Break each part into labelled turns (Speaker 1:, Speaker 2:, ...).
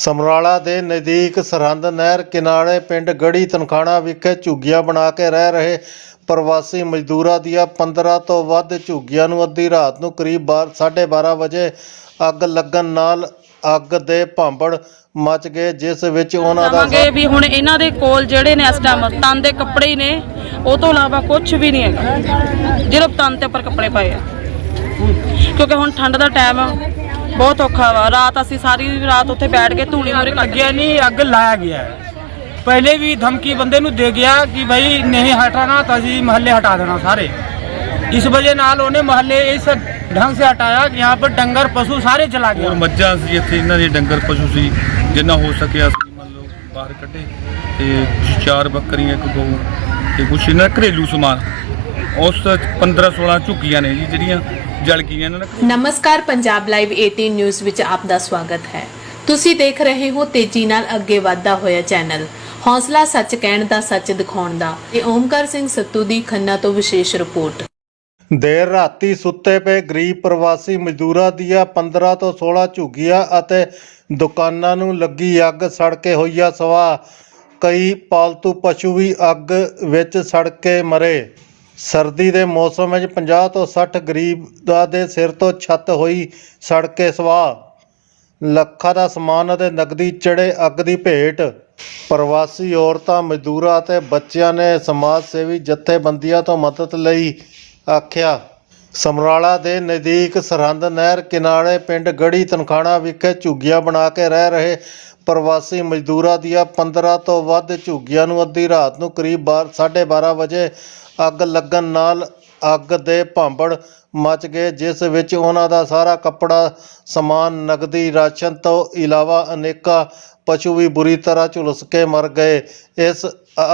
Speaker 1: ਸਮਰਾਲਾ ਦੇ ਨਜ਼ਦੀਕ ਸਰਹੰਦ ਨਹਿਰ ਕਿਨਾਰੇ ਪਿੰਡ ਗੜੀ ਤਨਖਾਣਾ ਵਿਖੇ ਝੁੱਗੀਆਂ ਬਣਾ ਕੇ ਰਹਿ ਰਹੇ ਪ੍ਰਵਾਸੀ ਮਜ਼ਦੂਰਾਂ ਦੀਆਂ 15 ਤੋਂ ਵੱਧ ਝੁੱਗੀਆਂ ਨੂੰ ਅੱਧੀ ਰਾਤ ਨੂੰ ਕਰੀਬ ਬਾਰ- ਸਾਢੇ 12 ਵਜੇ ਅੱਗ ਲੱਗਣ ਨਾਲ ਅੱਗ ਦੇ ਭਾਂਬੜ ਮਚ ਗਏ, ਜਿਸ ਵਿੱਚ ਉਹਨਾਂ ਦਾ
Speaker 2: ਚਾਹਾਂਗੇ ਵੀ ਹੁਣ ਇਹਨਾਂ ਦੇ ਕੋਲ ਜਿਹੜੇ ਨੇ ਇਸ ਟਾਈਮ ਤਨ ਦੇ ਕੱਪੜੇ ਹੀ ਨੇ, ਉਹ ਤੋਂ ਇਲਾਵਾ ਕੁਝ ਵੀ ਨਹੀਂ ਹੈਗਾ। ਜਿਹੜੇ ਤਨ ਤੇ ਉੱਪਰ ਕੱਪੜੇ ਪਾਏ ਆ। ਕਿਉਂਕਿ ਹੁਣ ਠੰਡ ਦਾ ਟਾਈਮ ਆ। ਬਹੁਤ ਔਖਾ ਵਾ ਰਾਤ ਅਸੀਂ ਸਾਰੀ ਰਾਤ ਉੱਥੇ ਬੈਠ ਕੇ ਧੂਣੀ ਮੂਰੇ ਕੱਟ
Speaker 3: ਅੱਗੇ ਨਹੀਂ ਅੱਗ ਲਾਇਆ ਗਿਆ ਹੈ ਪਹਿਲੇ ਵੀ ਧਮਕੀ ਬੰਦੇ ਨੂੰ ਦੇ ਗਿਆ ਕਿ ਭਾਈ ਨਹੀਂ ਹਟਾਣਾ ਤਾਂ ਅਸੀਂ ਮਹੱਲੇ ਹਟਾ ਦੇਣਾ ਸਾਰੇ ਇਸ ਵਜ੍ਹਾ ਨਾਲ ਉਹਨੇ ਮਹੱਲੇ ਇਸ ढंग से हटाया कि यहाँ पर डंगर पशु सारे चला
Speaker 4: ਹੋਰ
Speaker 3: गया
Speaker 4: ਮੱਝਾਂ ਸੀ ਇੱਥੇ ਇਹਨਾਂ ਦੇ ਡੰਗਰ ਪਸ਼ੂ ਸੀ ਜਿੰਨਾ ਹੋ ਸਕਿਆ ਅਸੀਂ ਮੰਨ ਲਓ ਬਾਹਰ ਕੱਢੇ ਤੇ ਕੁਛ ਚਾਰ ਬੱਕਰੀਆਂ ਇੱਕ ਗਊ ਤੇ ਕੁਛ ਇਹਨਾਂ ਦਾ ਘਰੇਲੂ ਸਮਾਨ ਉਸ 15 16 ਝੁੱਗੀਆਂ ਨੇ ਜੀ ਜਿਹੜੀਆਂ ਜਲ ਗਈਆਂ ਇਹਨਾਂ ਦਾ
Speaker 5: ਨਮਸਕਾਰ ਪੰਜਾਬ ਲਾਈਵ 18 ਨਿਊਜ਼ ਵਿੱਚ ਆਪ ਦਾ ਸਵਾਗਤ ਹੈ। ਤੁਸੀਂ ਦੇਖ ਰਹੇ ਹੋ ਤੇਜ਼ੀ ਨਾਲ ਅੱਗੇ ਵਧਦਾ ਹੋਇਆ ਚੈਨਲ। ਹੌਸਲਾ ਸੱਚ ਕਹਿਣ ਦਾ ਸੱਚ ਦਿਖਾਉਣ ਦਾ ਇਹ ਓਮਕਾਰ ਸਿੰਘ ਸੱਤੂ ਦੀ ਖੰਨਾ ਤੋਂ ਵਿਸ਼ੇਸ਼ ਰਿਪੋਰਟ।
Speaker 1: ਦੇਰ ਰਾਤੀ ਸੁੱਤੇ ਪਏ ਗਰੀਬ ਪ੍ਰਵਾਸੀ ਮਜ਼ਦੂਰਾਂ ਦੀਆਂ 15 ਤੋਂ 16 ਝੁੱਗੀਆਂ ਅਤੇ ਦੁਕਾਨਾਂ ਨੂੰ ਲੱਗੀ ਅੱਗ ਸੜ ਕੇ ਹੋਈਆ ਸਵਾ ਕਈ ਪਾਲਤੂ ਪਸ਼ੂ ਵੀ ਅੱਗ ਵਿੱਚ ਸੜ ਕੇ ਮਰੇ। ਸਰਦੀ ਦੇ ਮੌਸਮ ਵਿੱਚ 50 ਤੋਂ 60 ਦਾ ਦੇ ਸਿਰ ਤੋਂ ਛੱਤ ਹੋਈ ਸੜ ਕੇ ਸਵਾਹ। ਲੱਖਾਂ ਦਾ ਸਮਾਨ ਅਤੇ ਨਕਦੀ ਚੜੇ ਅੱਗ ਦੀ ਭੇਟ। ਪ੍ਰਵਾਸੀ ਔਰਤਾਂ, ਮਜ਼ਦੂਰਾਂ ਅਤੇ ਬੱਚਿਆਂ ਨੇ ਸਮਾਜ ਸੇਵੀ ਜਥੇਬੰਦੀਆਂ ਤੋਂ ਮਦਦ ਲਈ ਆਖਿਆ। ਸਮਰਾਲਾ ਦੇ ਨਜ਼ਦੀਕ ਸਰਹੰਦ ਨਹਿਰ ਕਿਨਾਰੇ ਪਿੰਡ ਗੜੀ ਤਨਖਾਣਾ ਵਿਖੇ ਝੁੱਗੀਆਂ ਬਣਾ ਕੇ ਰਹਿ ਰਹੇ ਪ੍ਰਵਾਸੀ ਮਜ਼ਦੂਰਾਂ ਦੀਆਂ 15 ਤੋਂ ਵੱਧ ਝੁੱਗੀਆਂ ਨੂੰ ਅੱਧੀ ਰਾਤ ਨੂੰ ਕਰੀਬ ਬਾਰ- ਸਾਢੇ 12 ਵਜੇ ਅੱਗ ਲੱਗਣ ਨਾਲ ਅੱਗ ਦੇ ਭਾਂਬੜ ਮਚ ਗਏ, ਜਿਸ ਵਿੱਚ ਉਹਨਾਂ ਦਾ ਸਾਰਾ ਕੱਪੜਾ, ਸਮਾਨ ਨਗਦੀ ਰਾਸ਼ਨ ਤੋਂ ਇਲਾਵਾ ਅਨੇਕਾਂ ਪਸ਼ੂ ਵੀ ਬੁਰੀ ਤਰ੍ਹਾਂ ਝੁਲਸ ਕੇ ਮਰ ਗਏ। ਇਸ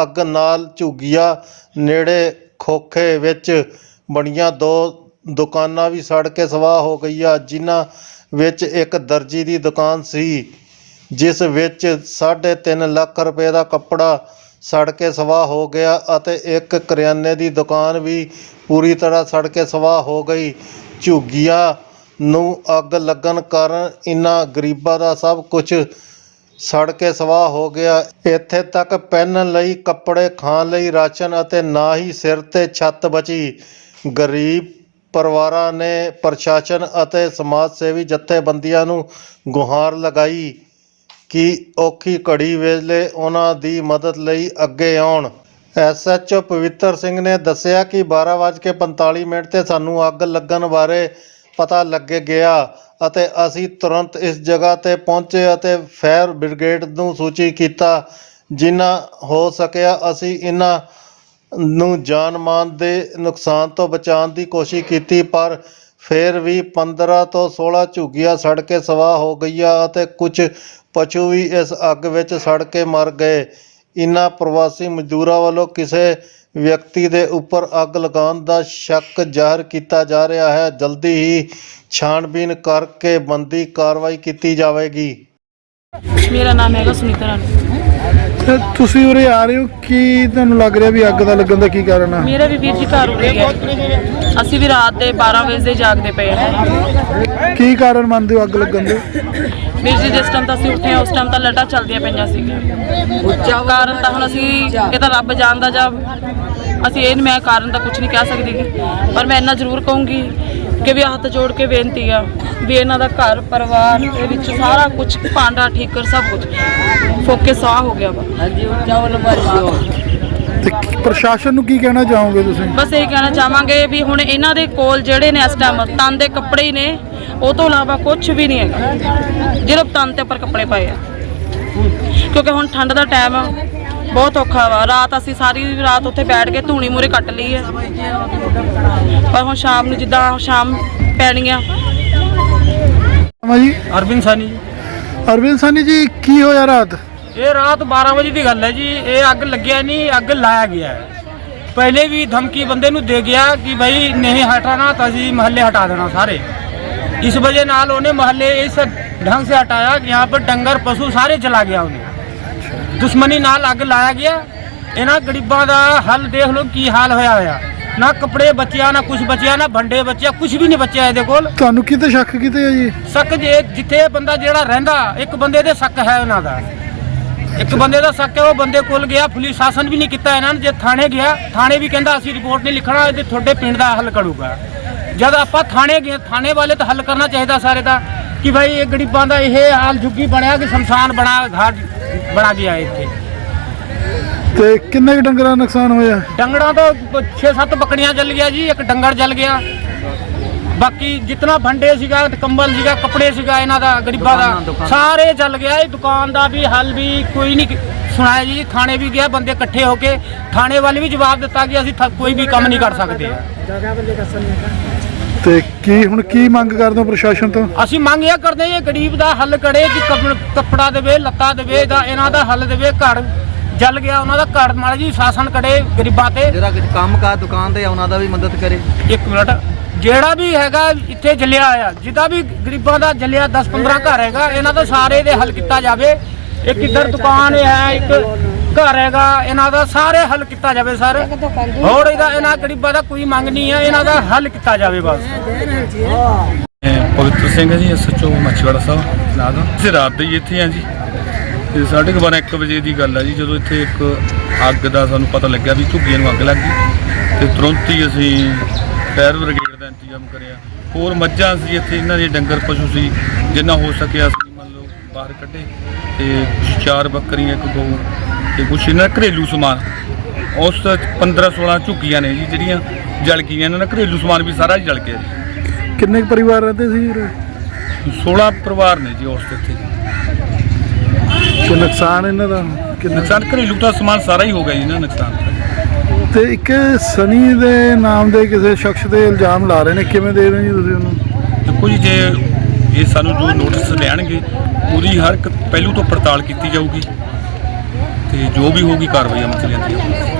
Speaker 1: ਅੱਗ ਨਾਲ ਝੁੱਗੀਆਂ ਨੇੜੇ ਖੋਖੇ ਵਿੱਚ ਬਣੀਆਂ ਦੋ ਦੁਕਾਨਾਂ ਵੀ ਸੜ ਕੇ ਸਵਾਹ ਹੋ ਗਈਆਂ ਜਿਨ੍ਹਾਂ ਵਿੱਚ ਇੱਕ ਦਰਜੀ ਦੀ ਦੁਕਾਨ ਸੀ, ਜਿਸ ਵਿੱਚ 3.5 ਲੱਖ ਰੁਪਏ ਦਾ ਕੱਪੜਾ ਸੜ ਕੇ ਸਵਾਹ ਹੋ ਗਿਆ ਅਤੇ ਇੱਕ ਕਰਿਆਨੇ ਦੀ ਦੁਕਾਨ ਵੀ ਪੂਰੀ ਤਰ੍ਹਾਂ ਸੜ ਕੇ ਸਵਾਹ ਹੋ ਗਈ। ਝੁੱਗੀਆਂ ਨੂੰ ਅੱਗ ਲੱਗਣ ਕਾਰਨ ਇਨ੍ਹਾਂ ਗਰੀਬਾਂ ਦਾ ਸਭ ਕੁਝ ਸੜ ਕੇ ਸਵਾਹ ਹੋ ਗਿਆ। ਇੱਥੇ ਤੱਕ ਪਹਿਨਣ ਲਈ, ਕੱਪੜੇ ਖਾਣ ਲਈ ਰਾਸ਼ਨ ਅਤੇ ਨਾ ਹੀ ਸਿਰ ਤੇ ਛੱਤ ਬਚੀ। ਗਰੀਬ ਪਰਿਵਾਰਾਂ ਨੇ ਪ੍ਰਸ਼ਾਸਨ ਅਤੇ ਸਮਾਜ ਸੇਵੀ ਜਥੇਬੰਦੀਆਂ ਨੂੰ ਗੁਹਾਰ ਲਗਾਈ ਕਿ ਔਖੀ ਘੜੀ ਵੇਲੇ ਉਹਨਾਂ ਦੀ ਮਦਦ ਲਈ ਅੱਗੇ ਆਉਣ। ਐਸਐਚਓ ਪਵਿੱਤਰ ਸਿੰਘ ਨੇ ਦੱਸਿਆ ਕਿ 12:45 ਮਿੰਟ ਤੇ ਸਾਨੂੰ ਅੱਗ ਲੱਗਣ ਬਾਰੇ ਪਤਾ ਲੱਗ ਗਿਆ ਅਤੇ ਅਸੀਂ ਤੁਰੰਤ ਇਸ ਜਗ੍ਹਾ ਤੇ ਪਹੁੰਚੇ ਅਤੇ ਫਾਇਰ ਬ੍ਰਿਗੇਡ ਨੂੰ ਸੂਚੀ ਕੀਤਾ, ਜਿੰਨਾ ਹੋ ਸਕਿਆ ਅਸੀਂ ਇਹਨਾਂ ਨੂੰ ਜਾਨ ਮਾਨ ਦੇ ਨੁਕਸਾਨ ਤੋਂ ਬਚਾਉਣ ਦੀ ਕੋਸ਼ਿਸ਼ ਕੀਤੀ, ਪਰ ਫਿਰ ਵੀ 15 ਤੋਂ 16 ਝੁੱਗੀਆਂ ਸੜ ਕੇ ਸਵਾਹ ਹੋ ਗਈਆਂ ਅਤੇ ਕੁਝ ਪਸ਼ੂ ਵੀ ਇਸ ਅੱਗ ਵਿੱਚ ਸੜ ਕੇ ਮਰ ਗਏ। ਇਨ੍ਹਾਂ ਪ੍ਰਵਾਸੀ ਮਜ਼ਦੂਰਾਂ ਵੱਲੋਂ ਕਿਸੇ ਵਿਅਕਤੀ ਦੇ ਉੱਪਰ ਅੱਗ ਲਗਾਉਣ ਦਾ ਸ਼ੱਕ ਜ਼ਾਹਰ ਕੀਤਾ ਜਾ ਰਿਹਾ ਹੈ। ਜਲਦੀ ਹੀ ਛਾਣਬੀਨ ਕਰਕੇ ਬੰਦੀ ਕਾਰਵਾਈ ਕੀਤੀ ਜਾਵੇਗੀ।
Speaker 2: ਮੇਰਾ ਨਾਮ ਹੈਗਾ ਸੁਨੀਤਾ ਰਾਣੀ।
Speaker 6: ਤੇ ਤੁਸੀਂ ਉਰੇ ਆ ਰਹੇ ਹੋ ਕੀ ਤੁਹਾਨੂੰ ਲੱਗ ਰਿਹਾ ਵੀ ਅੱਗ ਦਾ ਲੱਗਣ ਦਾ ਕੀ ਕਾਰਨ ਆ?
Speaker 2: ਮੇਰਾ ਵੀ ਵੀਰ ਜੀ ਘਰ ਉੱਤੇ ਗਿਆ ਅਸੀਂ ਵੀ ਰਾਤ ਦੇ 12 ਵਜੇ ਦੇ ਜਾਗਦੇ ਪਏ ਹਾਂ।
Speaker 6: ਕੀ ਕਾਰਨ ਮੰਨਦੇ ਹੋ ਅੱਗ ਲੱਗਣ ਦੇ?
Speaker 2: ਵੀਰ ਜੀ ਜਿਸ ਟਾਈਮ ਤਾਂ ਅਸੀਂ ਉੱਠੇ ਹਾਂ ਉਸ ਟਾਈਮ ਤਾਂ ਲੱਟਾਂ ਚੱਲਦੀਆਂ ਪਈਆਂ ਸੀਗੀਆਂ। ਕਾਰਨ ਤਾਂ ਹੁਣ ਅਸੀਂ ਇਹ ਤਾਂ ਰੱਬ ਜਾਣਦਾ ਜਾਂ ਅਸੀਂ ਇਹ ਮੈਂ ਕਾਰਨ ਤਾਂ ਕੁਝ ਨਹੀਂ ਕਹਿ ਸਕਦੀ। ਪਰ ਮੈਂ ਇੰਨਾ ਜ਼ਰੂਰ ਕਹੂੰਗੀ ਕਿ ਵੀ ਹੱਥ ਜੋੜ ਕੇ ਬੇਨਤੀ ਆ ਵੀ ਇਹਨਾਂ ਦਾ ਘਰ ਪਰਿਵਾਰ ਦੇ ਵਿੱਚ ਸਾਰਾ ਕੁਝ ਭਾਂਡਾ ਠੀਕਰ ਸਭ ਕੁਝ ਫੋਕੇ ਸਾਹ ਹੋ ਗਿਆ ਵਾ।
Speaker 6: ਤੇ ਪ੍ਰਸ਼ਾਸਨ ਨੂੰ ਕੀ ਕਹਿਣਾ ਚਾਹੋਗੇ ਤੁਸੀਂ?
Speaker 2: ਬਸ ਇਹ ਕਹਿਣਾ ਚਾਹਾਂਗੇ ਵੀ ਹੁਣ ਇਹਨਾਂ ਦੇ ਕੋਲ ਜਿਹੜੇ ਨੇ ਇਸ ਟਾਈਮ ਤਨ ਦੇ ਕੱਪੜੇ ਹੀ ਨੇ ਉਹ ਤੋਂ ਇਲਾਵਾ ਕੁਝ ਵੀ ਨਹੀਂ ਹੈਗਾ। ਜਿਹੜੇ ਤਨ ਤੇ ਉੱਪਰ ਕੱਪੜੇ ਪਾਏ ਆ। ਕਿਉਂਕਿ ਹੁਣ ਠੰਡ ਦਾ ਟਾਈਮ ਆ। ਬਹੁਤ ਔਖਾ ਵਾ ਰਾਤ ਅਸੀਂ ਸਾਰੀ ਰਾਤ ਉੱਥੇ ਬੈਠ ਕੇ ਧੂਣੀ ਮੂਰੇ ਕੱਟ ਲਈ ਹੈ ਪਰ ਹੁਣ ਸ਼ਾਮ ਨੂੰ ਜਿੱਦਾਂ ਸ਼ਾਮ ਪੈਣੀ ਆ
Speaker 6: ਮਾ ਜੀ
Speaker 3: अरविंद सानी जी
Speaker 6: ਅਰਵਿੰਦ ਸਾਨੀ ਜੀ ਕੀ ਹੋਇਆ ਰਾਤ
Speaker 3: ਇਹ ਰਾਤ 12 ਵਜੇ ਦੀ ਗੱਲ ਹੈ ਜੀ ਇਹ ਅੱਗ ਲੱਗਿਆ ਨਹੀਂ ਅੱਗ ਲਾਇਆ ਗਿਆ ਹੈ ਪਹਿਲੇ ਵੀ ਧਮਕੀ ਬੰਦੇ ਨੂੰ ਦੇ ਗਿਆ ਕਿ ਭਾਈ ਨਹੀਂ ਹਟਾਣਾ ਤਾਂ ਅਸੀਂ ਮਹੱਲੇ ਹਟਾ ਦੇਣਾ ਸਾਰੇ ਇਸ ਵਜ੍ਹਾ ਨਾਲ ਉਹਨੇ ਮਹੱਲੇ ਇਸ ढंग से हटाया कि यहाँ पर डंगर पशु सारे चला ਗਿਆ ਉਹਨੇ ਦੁਸ਼ਮਣੀ ਨਾਲ ਅੱਗ ਲਾਇਆ ਗਿਆ। ਇਹਨਾਂ ਗਰੀਬਾਂ ਦਾ ਹੱਲ ਦੇਖ ਲਓ ਕੀ ਹਾਲ ਹੋਇਆ ਹੋਇਆ। ਨਾ ਕੱਪੜੇ ਬਚਿਆ ਨਾ ਕੁਝ ਬਚਿਆ ਨਾ ਭੰਡੇ ਬਚਿਆ ਕੁਝ ਵੀ ਨਹੀਂ ਬਚਿਆ ਇਹਦੇ ਕੋਲ।
Speaker 6: ਤੁਹਾਨੂੰ ਕਿਤੇ ਸ਼ੱਕ ਕਿਤੇ ਹੈ ਜੀ?
Speaker 3: ਸ਼ੱਕ ਜੇ ਜਿੱਥੇ ਬੰਦਾ ਜਿਹੜਾ ਰਹਿੰਦਾ ਇੱਕ ਬੰਦੇ ਦੇ ਸ਼ੱਕ ਹੈ ਉਹਨਾਂ ਦਾ। ਇੱਕ ਬੰਦੇ ਦਾ ਸ਼ੱਕ ਹੈ ਉਹ ਬੰਦੇ ਕੋਲ ਗਿਆ ਪੁਲਿਸ ਸ਼ਾਸਨ ਵੀ ਨਹੀਂ ਕੀਤਾ ਇਹਨਾਂ ਨੇ ਜੇ ਥਾਣੇ ਗਿਆ ਥਾਣੇ ਵੀ ਕਹਿੰਦਾ ਅਸੀਂ ਰਿਪੋਰਟ ਨਹੀਂ ਲਿਖਣਾ ਇਹ ਤੁਹਾਡੇ ਪਿੰਡ ਦਾ ਹੱਲ ਕਰੂਗਾ। ਜਦ ਆਪਾਂ ਥਾਣੇ ਗਏ ਥਾਣੇ ਵਾਲੇ ਤਾਂ ਹੱਲ ਕਰਨਾ ਚਾਹੀਦਾ ਸਾਰੇ ਦਾ ਕਿ ਭਾਈ ਇਹ ਗਰੀਬਾਂ ਦਾ ਇਹ ਹਾਲ ਝੁੱਗੀ ਬਣਿਆ ਕਿ ਸ਼ਮਸ਼ਾਨ ਬਣਾ ਘਾਟ ਬਣਾ ਗਿਆ ਇੱਥੇ।
Speaker 6: ਤੇ ਕਿੰਨੇ ਕੁ ਡੰਗਰਾਂ ਦਾ ਨੁਕਸਾਨ ਹੋਇਆ?
Speaker 3: ਡੰਗੜਾਂ ਤੋਂ 6-7 ਬੱਕੜੀਆਂ ਜਲ ਗਿਆ ਜੀ ਇੱਕ ਡੰਗਰ ਜਲ ਗਿਆ। ਬਾਕੀ ਜਿਤਨਾ ਭੰਡੇ ਸੀਗਾ ਕੰਬਲ ਸੀਗਾ ਕੱਪੜੇ ਸੀਗਾ ਇਹਨਾਂ ਦਾ ਗਰੀਬਾਂ ਦਾ ਸਾਰੇ ਜਲ ਗਿਆ। ਇਹ ਦੁਕਾਨ ਦਾ ਵੀ ਹੱਲ ਵੀ ਕੋਈ ਨਹੀਂ ਸੁਣਾਇਆ ਜੀ ਥਾਣੇ ਵੀ ਗਿਆ ਬੰਦੇ ਇਕੱਠੇ ਹੋ ਕੇ ਥਾਣੇ ਵਾਲੇ ਵੀ ਜਵਾਬ ਦਿੱਤਾ ਕਿ ਅਸੀਂ ਥ- ਕੋਈ ਵੀ ਕੰਮ ਨਹੀਂ ਕਰ ਸਕਦੇ।
Speaker 6: ਤੇ ਕੀ ਹੁਣ ਕੀ ਮੰਗ ਕਰਦੇ ਹੋ ਪ੍ਰਸ਼ਾਸਨ ਤੋਂ?
Speaker 3: ਅਸੀਂ ਮੰਗ ਇਹ ਕਰਦੇ ਹਾਂ ਇਹ ਗਰੀਬ ਦਾ ਹੱਲ ਕਰੇ ਕਿ ਕੱਪ- ਕੱਪੜਾ ਦੇਵੇ ਲੱਤਾ ਦੇਵੇ ਦਾ ਇਹਨਾਂ ਦਾ ਹੱਲ ਦੇਵੇ ਘਰ ਜਲ ਗਿਆ ਉਹਨਾਂ ਦਾ ਘਰ ਮਾੜਾ ਜੀ ਸ਼ਾਸਨ ਕਰੇ ਗਰੀਬਾਂ ਤੇ।
Speaker 7: ਜਿਹੜਾ ਕੁਝ ਕੰਮ ਕਾ ਦੁਕਾਨ ਤੇ ਆ ਉਹਨਾਂ ਦਾ ਵੀ ਮਦਦ ਕਰੇ।
Speaker 3: ਇੱਕ ਮਿੰਟ। ਜਿਹੜਾ ਵੀ ਹੈਗਾ ਇੱਥੇ ਜਲਿਆ ਆ ਜਿਹਦਾ ਵੀ ਗਰੀਬਾਂ ਦਾ ਜਲਿਆ 10 15 ਘਰ ਹੈਗਾ ਇਹਨਾਂ ਦਾ ਸਾਰੇ ਦੇ ਹੱਲ ਕੀਤਾ ਜਾਵੇ। ਇੱਕ ਇੱਧਰ ਦੁਕਾਨ ਹੈ ਇੱਕ ਘਰ ਹੈਗਾ ਇਹਨਾਂ ਦਾ ਸਾਰੇ ਹੱਲ ਕੀਤਾ ਜਾਵੇ ਸਰ। ਹੋਰ ਇਹਦਾ ਇਹਨਾਂ ਗਰੀਬਾਂ ਦਾ ਕੋਈ ਮੰਗ ਨਹੀਂ ਹੈ ਇਹਨਾਂ ਦਾ ਹੱਲ ਕੀਤਾ ਜਾਵੇ ਬਸ।
Speaker 4: ਪਵਿੱਤਰ ਸਿੰਘ ਜੀ ਐਸਐਚਓ ਮੱਛੀਵਾੜਾ ਸਾਹਿਬ ਨਾਂ ਦਾ ਅਸੀਂ ਰਾਤ ਦੇ ਇੱਥੇ ਆ ਜੀ। ਤੇ ਸਾਢੇ ਕੁ ਬਾਰਾਂ 1 ਵਜੇ ਦੀ ਗੱਲ ਹੈ ਜੀ ਜਦੋਂ ਇੱਥੇ ਇੱਕ ਅੱਗ ਦਾ ਸਾਨੂੰ ਪਤਾ ਲੱਗਿਆ ਵੀ ਝੁੱਗੀਆਂ ਨੂੰ ਅੱਗ ਲੱਗ ਗਈ। ਤੇ ਤੁਰੰਤ ਹੀ ਅਸੀਂ ਫਾਇਰ ਬ੍ਰਿਗੇਡ ਦਾ ਇੰਤਜ਼ਾਮ ਕਰਿਆ। ਹੋਰ ਮੱਝਾਂ ਸੀ ਇੱਥੇ ਇਹਨਾਂ ਦੇ ਡੰਗਰ ਪਸ਼ੂ ਸੀ ਜਿੰਨਾ ਹੋ ਸਕਿਆ ਅਸੀਂ ਮੰਨ ਲਓ ਬਾਹਰ ਕੱਢੇ। ਤੇ ਚਾਰ ਬੱਕਰੀਆਂ ਇੱਕ ਗਊ। ਤੇ ਕੁਛ ਇਹਨਾਂ ਦਾ ਘਰੇਲੂ ਸਮਾਨ ਉਸ 15 16 ਝੁੱਗੀਆਂ ਨੇ ਜੀ ਜਿਹੜੀਆਂ ਜਲ ਗਈਆਂ ਇਹਨਾਂ ਦਾ ਘਰੇਲੂ ਸਮਾਨ ਵੀ ਸਾਰਾ ਹੀ ਜਲ ਗਿਆ ਜੀ।
Speaker 6: ਕਿੰਨੇ ਕੁ ਪਰਿਵਾਰ ਰਹਿੰਦੇ ਸੀ ਉਰੇ?
Speaker 4: 16 ਪਰਿਵਾਰ ਨੇ ਜੀ ਉਸ ਤੇ ਇੱਥੇ।
Speaker 6: ਨੁਕਸਾਨ ਇਹਨਾਂ ਦਾ? ਕਿੰਨਾ?
Speaker 4: ਨੁਕਸਾਨ ਘਰੇਲੂ ਦਾ ਸਮਾਨ ਸਾਰਾ ਹੀ ਹੋ ਗਿਆ ਜੀ ਨਾ ਨੁਕਸਾਨ। ਤਾਂ।
Speaker 6: ਤੇ ਇੱਕ ਸਨੀ ਦੇ ਨਾਮ ਦੇ ਕਿਸੇ ਸ਼ਖਸ ਦੇ ਇਲਜ਼ਾਮ ਲਾ ਰਹੇ ਨੇ ਕਿਵੇਂ ਦੇ ਰਹੇ ਹੋ ਜੀ ਤੁਸੀਂ ਉਹਨੂੰ?
Speaker 4: ਦੇਖੋ ਜੀ ਜੇ ਇਹ ਸਾਨੂੰ ਜੋ ਨੋਟਿਸ ਦੇਣਗੇ ਉਹਦੀ ਹਰ ਇੱਕ ਪਹਿਲੂ ਤੋਂ ਪੜਤਾਲ ਕੀਤੀ ਜਾਊਗੀ। ਤੇ ਜੋ ਵੀ ਹੋਊਗੀ ਕਾਰਵਾਈ ਅਮਲ ਚ ਲਿਆਂਦੀ ਜਾਊਗੀ।